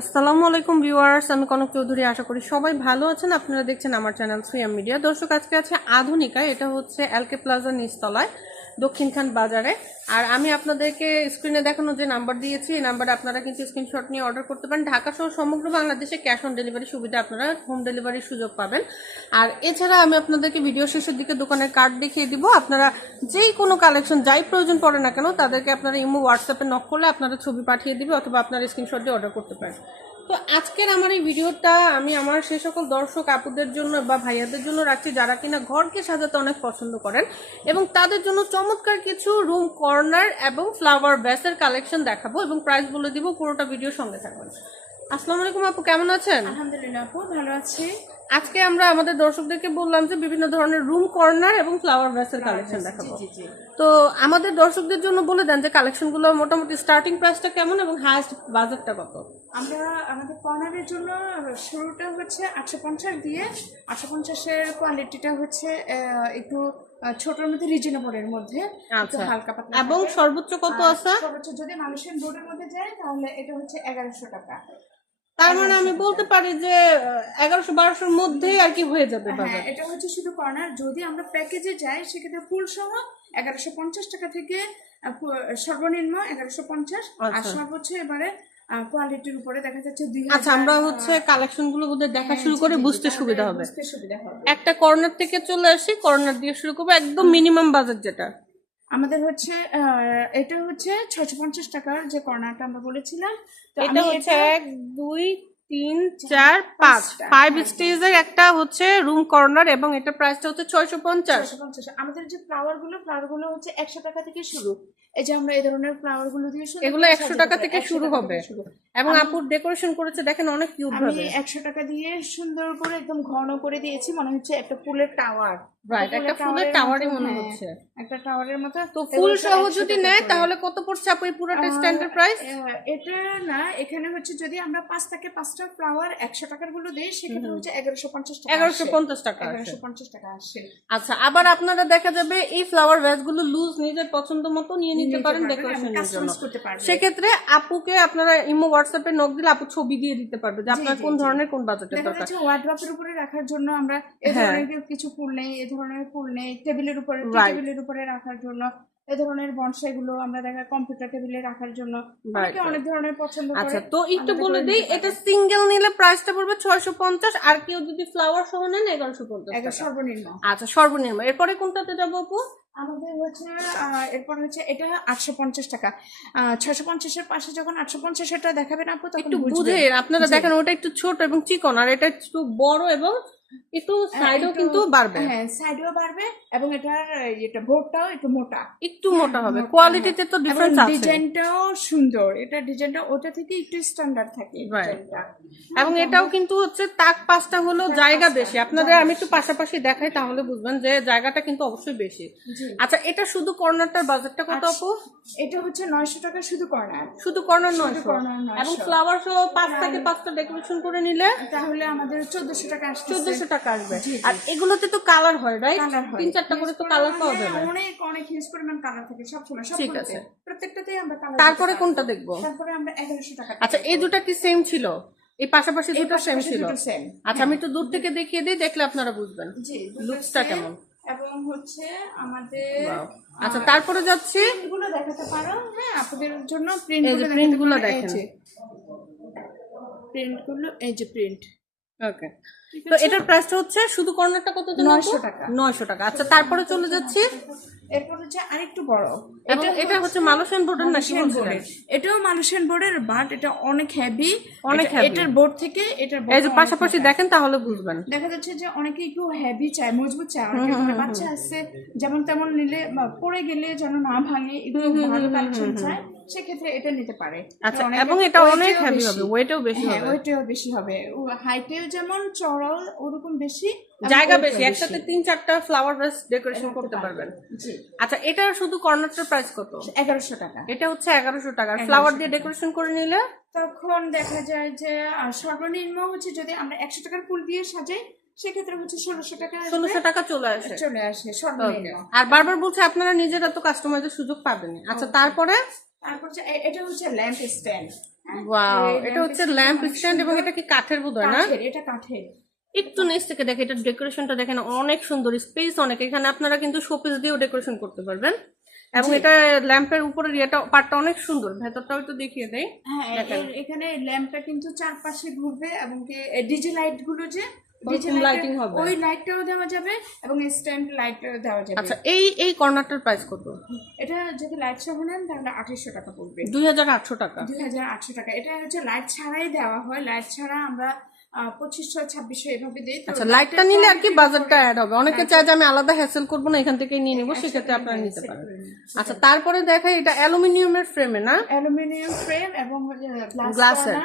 আসসালামু আলাইকুম ভিউয়ার্স, আমি কনক চৌধুরী, আশা করি সবাই ভালো আছেন। আপনারা দেখছেন আমার চ্যানেল সুইয়াম মিডিয়া। দর্শক, আজকে আছে আধুনিকা এটা হচ্ছে এলকে প্লাজা নিচতলায়। দক্ষিণখান বাজারে। আর আমি আপনাদেরকে স্ক্রিনে দেখানো যে নাম্বার দিয়েছি, এই নাম্বারে আপনারা কিন্তু স্ক্রিনশট নিয়ে অর্ডার করতে পারেন। ঢাকা সহ সমগ্র বাংলাদেশে ক্যাশ অন ডেলিভারি সুবিধা আপনারা হোম ডেলিভারির সুযোগ পাবেন। আর এছাড়া আমি আপনাদেরকে ভিডিও শেষের দিকে দোকানের কার্ড দেখিয়ে দিব। আপনারা যেই কোনো কালেকশন যাই প্রয়োজন পড়ে না কেন, তাদেরকে আপনারা ইমো হোয়াটসঅ্যাপে নক করলে আপনারা ছবি পাঠিয়ে দিবে অথবা আপনারা স্ক্রিনশট দিয়ে অর্ডার করতে পারেন। তো আজকের আমার এই ভিডিওটা আমি আমার সেই সকল দর্শক আপুদের জন্য বা ভাইয়াদের জন্য রাখছি যারা কিনা ঘরকে সাজাতে অনেক পছন্দ করেন এবং তাদের জন্য চমৎকার কিছু রুম কর্নার এবং ফ্লাওয়ার ব্যাসের কালেকশন দেখাবো এবং প্রাইস বলে দিব পুরোটা ভিডিও সঙ্গে থাকবেন। আসসালামু আলাইকুম আপু কেমন আছেন? আলহামদুলিল্লাহ আপু ভালো আছি। আজকে আমরা আমাদের দর্শকদেরকে বললাম যে বিভিন্ন ধরনের রুম কর্নার এবং ফ্লাওয়ার ব্যাসের কালেকশন দেখাবো। তো আমাদের দর্শকদের জন্য বলে দেন যে কালেকশনগুলো মোটামুটি স্টার্টিং প্রাইসটা কেমন এবং হাইস্ট বাজেটটা কত? আমরা আমাদের কর্নারের জন্য শুরুটা হচ্ছে আটশো পঞ্চাশ দিয়ে আটশো পঞ্চাশের কোয়ালিটিটা হচ্ছে একটু ছোটর মধ্যে রিজনেবলের মধ্যে আচ্ছা। হালকা পাতলা এবং সর্বোচ্চ কত আছে? সর্বোচ্চ যদি মানুষের বোর্ডের মধ্যে যায় তাহলে এটা হচ্ছে এগারোশো টাকা। তার মানে আমি বলতে পারি যে এগারোশো বারোশোর মধ্যেই আর কি হয়ে যাবে হ্যাঁ এটা হচ্ছে শুধু কর্নার। যদি আমরা প্যাকেজে যাই সেক্ষেত্রে ফুল সহ এগারোশো পঞ্চাশ টাকা থেকে সর্বনিম্ন এগারোশো পঞ্চাশ। আর আচ্ছা। সর্বোচ্চ এবারে কোয়ালিটির উপরে দেখা যাচ্ছে দুই আচ্ছা আমরা হচ্ছে কালেকশনগুলো দেখা শুরু করে বুঝতে সুবিধা হবে। বুঝতে সুবিধা হবে। একটা কর্নার থেকে চলে আসি কর্নার দিয়ে শুরু করব একদম মিনিমাম বাজেট যেটা। আমাদের হচ্ছে এটা হচ্ছে ছয়শো পঞ্চাশ টাকার যে কর্নারটা আমরা বলেছিলাম তো এটা হচ্ছে এক দুই তিন চার পাঁচ। ফাইভ স্টেজের একটা হচ্ছে রুম কর্নার এবং এটা প্রাইসটা হচ্ছে ছয়শো পঞ্চাশ। 650 আমাদের যে ফ্লাওয়ারগুলো ফ্লাওয়ারগুলো হচ্ছে একশো টাকা থেকে শুরু। এই যে আমরা এই ধরনের ফ্লাওয়ারগুলো দিয়ে এগুলো করে 100 সাজাতে টাকা থেকে শুরু হবে। এবং আপুর ডেকোরেশন করেছে দেখেন অনেক কিউট আমি একশো টাকা দিয়ে সুন্দর করে একদম ঘন করে দিয়েছি মনে হচ্ছে একটা ফুলের টাওয়ার রাইট একটা ফুলের টাওয়ারই মনে হচ্ছে। একটা টাওয়ারের মতো। তো ফুল সহ যদি নেয় তাহলে কত পড়ছে আপু এই পুরোটা স্ট্যান্ডার্ড প্রাইস এটা না এখানে হচ্ছে যদি আমরা পাঁচ থেকে পাঁচটা ফ্লাওয়ার একশো টাকারগুলো দিই সেক্ষেত্রে হচ্ছে এগারোশো পঞ্চাশ টাকা এগারোশো পঞ্চাশ টাকা এগারোশো পঞ্চাশ টাকা আসে। আচ্ছা আবার আপনারা দেখা যাবে এই ফ্লাওয়ার ভ্যাসগুলো লুজ নিজের পছন্দ মতো নিয়ে নিতে পারেন ডেকোরেশনের জন্য। সেক্ষেত্রে আপুকে আপনারা ইমো হোয়াটসঅ্যাপে নক দিলে আপু ছবি দিয়ে দিতে পারবে যে আপনার কোন ধরনের কোন বাজেটের দরকার। ওয়ার্ড্রপের উপরে রাখার জন্য আমরা হ্যাঁ। ধরনের কিছু ফুল নেই এ ধরনের ফুল নেই টেবিলের উপরে টেবিলের উপরে রাখার জন্য এ ধরনের বনসাই গুলো আমরা দেখা কম্পিউটার টেবিলে রাখার জন্য। অনেকে অনেক ধরনের পছন্দ আচ্ছা তো একটু বলে করে দিই এটা সিঙ্গেল নিলে প্রাইসটা পড়বে ছয়শো পঞ্চাশ আর কেউ যদি ফ্লাওয়ার সহ নেন এগারোশো পঞ্চাশ এগারো টাকা। সর্বনিম্ন। আচ্ছা সর্বনিম্ন। এরপরে কোনটাতে যাব আপু? আমাদের হচ্ছে আহ, এরপর হচ্ছে এটা আটশো পঞ্চাশ টাকা ছয়শো পঞ্চাশের পাশে যখন আটশো পঞ্চাশ এটা দেখাবেন আপু একটু। বুঝে আপনারা দেখেন ওটা একটু ছোট এবং চিকন আর এটা একটু বড় এবং একটু সাইডও কিন্তু বাড়বে। হ্যাঁ সাইডেও বাড়বে এবং এটার এটা বোর্ডটাও একটু মোটা। একটু মোটা হবে। কোয়ালিটিতে তো ডিফারেন্স আছে। ডিজাইনটাও সুন্দর। এটা ডিজাইনটা ওটা থেকে একটু স্ট্যান্ডার্ড থাকে এবং এটাও কিন্তু হচ্ছে তাক পাঁচটা হলো জায়গা বেশি। আপনাদের আমি একটু পাশাপাশি দেখাই তাহলে বুঝবেন যে জায়গাটা কিন্তু অবশ্যই বেশি। আচ্ছা এটা শুধু কর্নারটার বাজেটটা কত আপু? এটা হচ্ছে নয়শো টাকা শুধু কর্নার। শুধু কর্নার নয়শো। corner 900 এবং ফ্লাওয়ার সহ পাঁচ থেকে পাঁচটা ডেকোরেশন করে নিলে? তাহলে আমাদের চোদ্দশো টাকা আসছে টাকা আসবে। আর এগুলোতে তো কালার হয় রাইট তিন চারটা করে তো কালার পাওয়া যাবে। হ্যাঁ, অনেক অনেক হিউজ পরিমাণ কালার থাকে সবসময় সব ঠিক আছে। প্রত্যেকটাতেই আমরা কালার তারপরে কোনটা দেখব? তারপরে আমরা এগারোশো টাকা আচ্ছা এই দুটা কি সেম ছিল? এই পাশাপাশি দুটো সেম ছিল? আচ্ছা আমি একটু দূর থেকে দেখিয়ে দিই দেখলে আপনারা বুঝবেন। লুকসটা কেমন? এবং হচ্ছে আমাদের আচ্ছা তারপরে যাচ্ছি। গুলো দেখাতে পারো। হ্যাঁ আপনাদের জন্য প্রিন্ট এই যে গুলো দেখেন। প্রিন্টগুলো এই যে প্রিন্ট ওকে তো এটার প্রাইসটা হচ্ছে শুধু কর্নারটা কত 900 টাকা। নয়শো টাকা। আচ্ছা তারপরে চলে যাচ্ছি। এরপর হচ্ছে আরেকটু বড়। এবং এটা হচ্ছে বোর্ডের মালয়েশিয়ান বলছিলেন? এটাও মালয়েশিয়ান বোর্ডের বাট এটা অনেক হেভি অনেক heavy। এটার বোর্ড থেকে এটার এই যে পাশাপাশি দেখেন তাহলে বুঝবেন। দেখা যাচ্ছে যে অনেকে একটু হেভি চায় মজবুত চায়। অনেকে ঘরে বাচ্চা আসছে যেমন তেমন নিলে পড়ে গেলে যেন না ভাঙে একটু ভালো কালেকশন চায়। সেক্ষেত্রে এটা নিতে পারে। আচ্ছা এবং এটা অনেক হেভি হবে ওয়েটও বেশি হ্যাঁ হবে। বেশি হবে। হাইটেও যেমন চড়াও ওরকম বেশি জায়গা বেশি একসাথে তিন চারটা ফ্লাওয়ার ডেকোরেশন করতে পারবেন। আচ্ছা এটা শুধু কর্নারটার প্রাইস কত? টাকা। এটা হচ্ছে টাকা। ফ্লাওয়ার দিয়ে ডেকোরেশন করে নিলে? তখন দেখা যায় যে সর্বনিম্ন হচ্ছে যদি আমরা একশো টাকার ফুল দিয়ে সাজাই সেক্ষেত্রে হচ্ছে ষোলোশো টাকা ষোলোশো টাকা চলে আসে। চলে আসে সর্বনিম্ন। আর বারবার বলছে আপনারা নিজেরা তো কাস্টমাইজের সুযোগ পাবেন আচ্ছা তারপরে? তারপর এটা হচ্ছে ল্যাম্প স্ট্যান্ড ওয়াও এটা হচ্ছে ল্যাম্প স্ট্যান্ড এবং এটা কি কাঠের বোধ হয় না এটা কাঠের। একটু নিচ থেকে দেখে এটা ডেকোরেশনটা দেখেন অনেক সুন্দর স্পেস অনেক। এখানে আপনারা কিন্তু শোপিস দিয়েও ডেকোরেশন করতে পারবেন। এবং এটা ল্যাম্পের ইয়েটা পার্টটা অনেক সুন্দর। ভেতরটাও একটু দেখিয়ে দেয় হ্যাঁ এখানে ল্যাম্পটা কিন্তু চারপাশে ঘুরবে এবং ডিজে লাইটগুলো যে হবে। ওই লাইটটাও দেওয়া যাবে এবং স্ট্যান্ড লাইটটাও দেওয়া যাবে। আচ্ছা এই এই কর্নারটার প্রাইস কত? এটা যদি লাইট সহ নেন তাহলে আঠাশশো টাকা পড়বে। দুই হাজার আটশো টাকা। দুই হাজার আটশো টাকা। এটা হচ্ছে লাইট ছাড়াই দেওয়া হয়। লাইট ছাড়া আমরা পঁচিশশো ছাব্বিশশো এভাবে দিই। আচ্ছা লাইটটা নিলে আর কি বাজারটা অ্যাড হবে। অনেকে চায় যে আমি আলাদা হ্যাসেল করব না এখান থেকেই নিয়ে নিবো সেক্ষেত্রে আপনারা নিতে পারেন। আচ্ছা তারপরে দেখাই এটা অ্যালুমিনিয়ামের ফ্রেমে না? অ্যালুমিনিয়াম ফ্রেম এবং গ্লাস Glass-এর।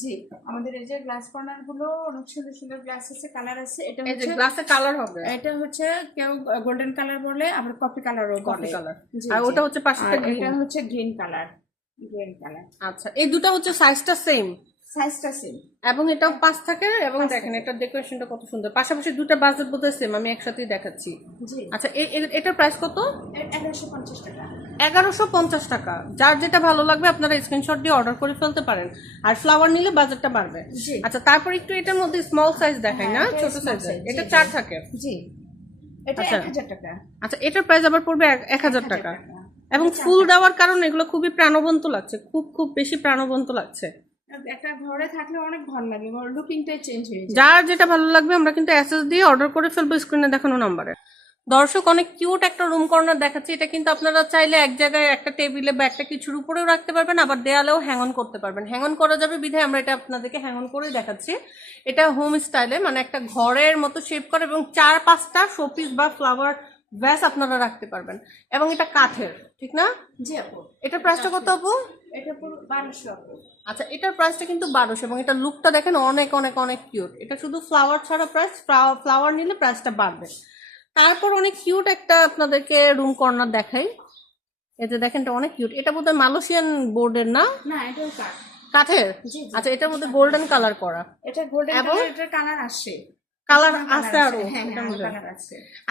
জি আমাদের এই যে গ্লাস কর্নারগুলো অনেক সুন্দর সুন্দর গ্লাস আছে কালার আছে। এটা এই যে হচ্ছে গ্লাসে কালার হবে। এটা হচ্ছে কেউ গোল্ডেন কালার বলে আবার কফি কালারও কফি কালার আর ওটা হচ্ছে পাশে এটা হচ্ছে গ্রিন কালার গ্রিন কালার আচ্ছা এই দুটো হচ্ছে সাইজটা সেম সাইজটা সেম এবং এটাও পাঁচ থাকে? এবং দেখেন এটা ডেকোরেশনটা কত সুন্দর। পাশাপাশি দুটো বাজেট বোধহয় সেম আমি একসাথেই দেখাচ্ছি। জি। আচ্ছা এটার প্রাইস কত? এগারোশো পঞ্চাশ টাকা। এগারোশো পঞ্চাশ টাকা। যার যেটা ভালো লাগবে আপনারা স্ক্রিনশট দিয়ে অর্ডার করে ফেলতে পারেন। আর ফ্লাওয়ার নিলে বাজেটটা বাড়বে। আচ্ছা তারপর একটু এটার মধ্যে স্মল সাইজ দেখায় না হ্যাঁ, ছোট সাইজ এটা চার থাকে। জি। এটা আচ্ছা। টাকা। আচ্ছা এটার প্রাইস আবার পড়বে এক- হাজার টাকা। টাকা। এবং ফুল দেওয়ার কারণে এগুলো খুবই প্রাণবন্ত লাগছে। খুব খুব বেশি প্রাণবন্ত লাগছে। একটা ঘরে থাকলে অনেক ভালো লাগে। লুকিংটাই চেঞ্জ হয়ে যায়। যার যেটা ভালো লাগবে আমরা কিন্তু অ্যাসেস দিয়ে অর্ডার করে ফেলব স্ক্রিনে দেখানো নাম্বারে দর্শক অনেক কিউট একটা রুম কর্নার দেখাচ্ছে। এটা কিন্তু আপনারা চাইলে এক জায়গায় একটা টেবিলে বা একটা কিছুর উপরেও রাখতে পারবেন আবার দেয়ালেও হ্যাং অন করতে পারবেন। হ্যাং অন করা যাবে বিধায় আমরা এটা আপনাদেরকে হ্যাং অন করেই দেখাচ্ছি। এটা হোম স্টাইলে মানে একটা ঘরের মতো শেপ করে এবং চার পাঁচটা শোপিস বা ফ্লাওয়ার ভ্যাস আপনারা রাখতে পারবেন। এবং এটা কাঠের ঠিক না? জি আপু। এটার প্রাইসটা কত আপু? এটা পুরো বারোশো আপু। আচ্ছা এটার প্রাইসটা কিন্তু বারোশো এবং এটা লুকটা দেখেন অনেক অনেক অনেক কিউট এটা শুধু ফ্লাওয়ার ছাড়া প্রাইস ফ্লাওয়ার নিলে প্রাইসটা বাড়বে। তারপর অনেক কিউট একটা আপনাদেরকে রুম কর্নার দেখাই। এই যে দেখেন এটা অনেক কিউট এটা বোধহয় মালয়েশিয়ান বোর্ডের না? না কাঠ। কাঠের। আচ্ছা এটার মধ্যে গোল্ডেন কালার করা। এটা গোল্ডেন কালার এটার কালার আসে। কালার আছে আরও। হ্যাঁ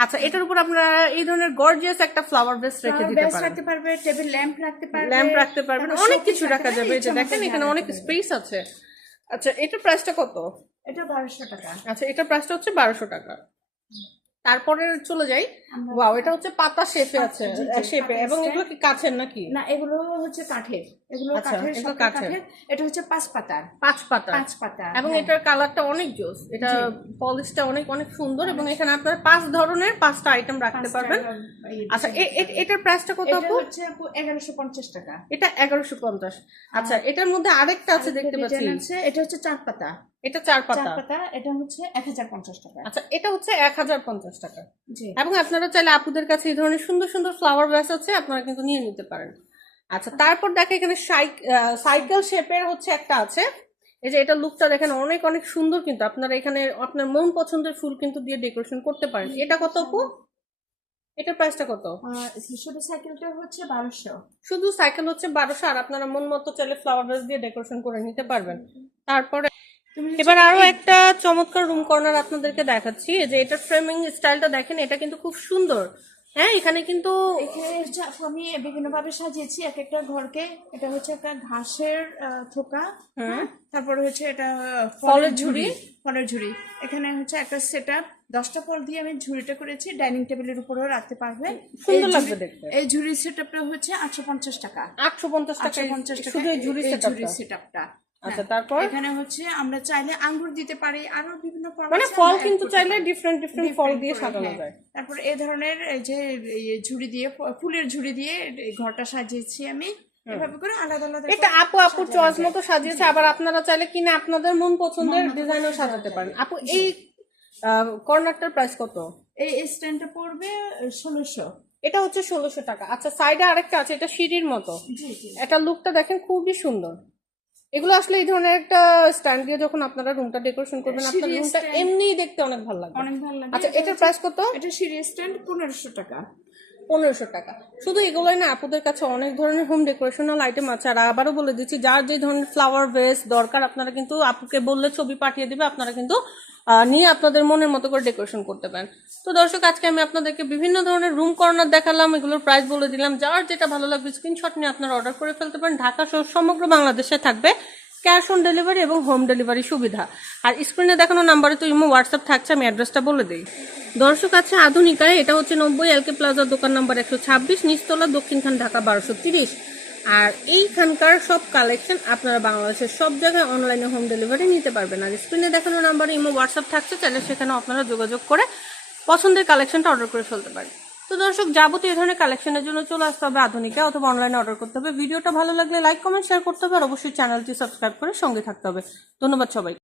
আচ্ছা এটার উপর আপনারা এই ধরনের গর্জিয়াস একটা ফ্লাওয়ার বেস রেখে দিতে পারেন। রাখতে পারবে টেবিল ল্যাম্প রাখতে পারবে ল্যাম্প রাখতে পারবেন অনেক কিছু রাখা যাবে। এই যে দেখেন এখানে অনেক স্পেস আছে। আচ্ছা এটার প্রাইসটা কত? এটা বারোশো টাকা। আচ্ছা এটার প্রাইসটা হচ্ছে বারোশো টাকা। তারপরে চলে যাই ওয়াও এটা হচ্ছে পাতা শেপে আছে শেপে এবং। এগুলো কি কাছের নাকি? না এগুলো হচ্ছে কাঠের। এগুলো আচ্ছা, কাঠের এগুলো কাঠের। কাঠের। এটা হচ্ছে পাঁচ পাতার পাঁচ পাতা। পাঁচ পাতা এবং হ্যাঁ। এটার কালারটা অনেক জোস। এটা পলিশটা অনেক অনেক সুন্দর এবং এখানে আপনার পাঁচ ধরনের পাঁচটা আইটেম রাখতে পারবেন। আচ্ছা এটার প্রাইসটা কত আপু? হচ্ছে আপু এগারোশো পঞ্চাশ টাকা। এটা এগারোশো পঞ্চাশ। আচ্ছা এটার মধ্যে আরেকটা আছে দেখতে পাচ্ছি। এটা হচ্ছে চার পাতা এটা চার চার পাতা পাতা এটা হচ্ছে এক হাজার পঞ্চাশ টাকা। আচ্ছা এটা হচ্ছে এক হাজার পঞ্চাশ টাকা। জি। এবং আপনারা চাইলে আপুদের কাছে এই ধরনের সুন্দর সুন্দর ফ্লাওয়ার ব্যাস আছে আপনারা কিন্তু নিয়ে নিতে পারেন। আচ্ছা তারপর দেখে এখানে সাইকেল শেপের হচ্ছে একটা আছে। এই যে এটা লুকটা দেখেন অনেক অনেক সুন্দর কিন্তু আপনারা এখানে আপনার মন পছন্দের ফুল কিন্তু দিয়ে ডেকোরেশন করতে পারেন। এটা কত আপু? এটার প্রাইসটা কত? শুধু সাইকেলটা হচ্ছে বারোশো। শুধু সাইকেল হচ্ছে বারোশো আর আপনারা মন মতো চাইলে ফ্লাওয়ার ব্যাস দিয়ে ডেকোরেশন করে নিতে পারবেন। তারপরে এবার আরও একটা চমৎকার রুম কর্নার আপনাদেরকে দেখাচ্ছি। যে এটা ফ্রেমিং স্টাইলটা দেখেন এটা কিন্তু খুব সুন্দর। হ্যাঁ এখানে কিন্তু এখানে আমি বিভিন্ন ভাবে সাজিয়েছি এক একটা ঘরকে। এটা হচ্ছে একটা ঘাসের থোকা হ্যাঁ? তারপরে হচ্ছে এটা ফলের ঝুড়ি। ফলের ঝুড়ি। এখানে হচ্ছে একটা সেট আপ দশটা ফল দিয়ে আমি ঝুড়িটা করেছি ডাইনিং টেবিলের উপরেও রাখতে পারবে। সুন্দর লাগবে দেখতে। এই ঝুড়ি সেট আপটা হচ্ছে আটশো পঞ্চাশ টাকা। আটশো পঞ্চাশ টাকা পঞ্চাশ টাকা শুধু ঝুড়ি এই ঝুড়ি সেট আপটা আচ্ছা তারপর? এখানে হচ্ছে আমরা চাইলে আঙ্গুর দিতে পারি আরও বিভিন্ন ফল মানে ফল কিন্তু চাইলে ডিফারেন্ট ডিফারেন্ট ফল দিয়ে সাজানো হ্যাঁ। যায়। তারপর এই ধরনের যে ঝুড়ি দিয়ে ফুলের ঝুড়ি দিয়ে ঘরটা সাজিয়েছি আমি। এভাবে করে আলাদা আলাদা এটা আপু আপুর চয়েস মতো সাজিয়েছে আবার আপনারা চাইলে কিনে আপনাদের মন পছন্দের ডিজাইনও সাজাতে পারেন। আপু এই কর্নারটার প্রাইস কত? এই স্ট্যান্ডটা পড়বে ষোলোশো। এটা হচ্ছে ষোলোশো টাকা। আচ্ছা সাইডে আরেকটা আছে এটা সিঁড়ির মতো। এটা লুকটা দেখেন খুবই সুন্দর। এগুলো আসলে এই ধরনের একটা স্ট্যান্ড দিয়ে যখন আপনারা রুমটা ডেকোরেশন করবেন আপনার রুমটা। এমনিই দেখতে অনেক ভালো লাগবে। অনেক ভালো লাগে আচ্ছা এটার প্রাইস কত? এটা সিঁড়ি স্ট্যান্ড পনেরোশো টাকা। পনেরোশো টাকা। শুধু এগুলোই না আপুদের কাছে অনেক ধরনের হোম ডেকোরেশনাল আইটেম আছে। আর আবারও বলে দিচ্ছি যার যে ধরনের ফ্লাওয়ার ভেস দরকার আপনারা কিন্তু আপুকে বললে ছবি পাঠিয়ে দিবে আপনারা কিন্তু নিয়ে আপনাদের মনের মতো করে ডেকোরেশন করতে পারেন। তো দর্শক, আজকে আমি আপনাদেরকে বিভিন্ন ধরনের রুম কর্নার দেখালাম, এগুলোর প্রাইস বলে দিলাম। যার যেটা ভালো লাগবে স্ক্রিনশট নিয়ে আপনারা অর্ডার করে ফেলতে পারেন। ঢাকা সহ সমগ্র বাংলাদেশে থাকবে ক্যাশ অন ডেলিভারি এবং হোম ডেলিভারি সুবিধা। আর স্ক্রিনে দেখানো নাম্বারে তো ইমো হোয়াটসঅ্যাপ থাকছে, আমি অ্যাড্রেসটা বলে দিই। দর্শক, আছে আধুনিকায়, এটা হচ্ছে নব্বই এলকে প্লাজা দোকান নাম্বার একশো ছাব্বিশ, নিচতলা দক্ষিণখান, ঢাকা বারোশো তিরিশ। আর এইখানকার সব কালেকশন আপনারা বাংলাদেশের সব জায়গায় অনলাইনে হোম ডেলিভারি নিতে পারবেন। আর স্ক্রিনে দেখানো নাম্বারে ইমো হোয়াটসঅ্যাপ থাকছে চাইলে সেখানে আপনারা যোগাযোগ করে পছন্দের কালেকশনটা অর্ডার করে ফেলতে পারেন। তো দর্শক, যাবতীয় এই ধরনের কালেকশনের জন্য চলে আসতে হবে আধুনিকে অথবা অনলাইনে অর্ডার করতে হবে। ভিডিওটা ভালো লাগলে লাইক কমেন্ট শেয়ার করতে হবে। আর অবশ্যই চ্যানেলটি সাবস্ক্রাইব করে সঙ্গে থাকতে হবে। ধন্যবাদ সবাই